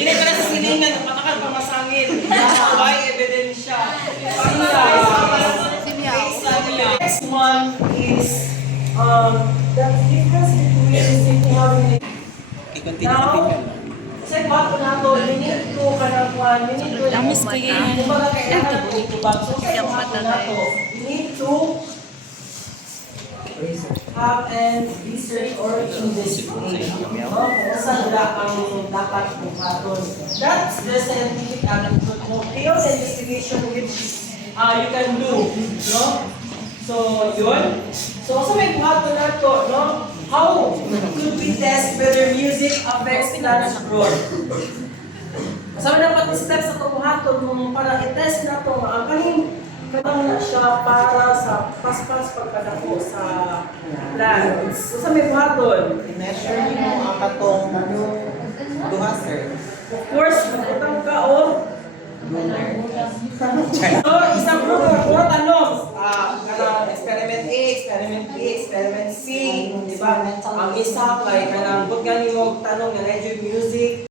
Hindi na pala sa silingan, patakal pamasangin. Why ebidensya? Next one is the difference between simply having now, sa bago na to, you need to kanakuan, you need to kumbaga kailangan to tubag. So sa bago na to, you need to have and research or investigate. Kung saan wala ang dapat buhaton. That's the scientific field investigation which you can do. No? So, yun. So, sa may buhaton na to, no? How could we test whether music affects plants growth? Kasama na pati steps sa buhaton mo para i-test na to. Ang kaning katang na siya para sa paspas pagkadako sa plants. So, sa may buhaton, I-measure mo ang katong duha, sir. of course, magutang ka o. So, isang group ng mga tanong. Kanang experiment A, experiment B, experiment C. Diba? Ang isa, kay kanang kung galing mo tanong na medyo music,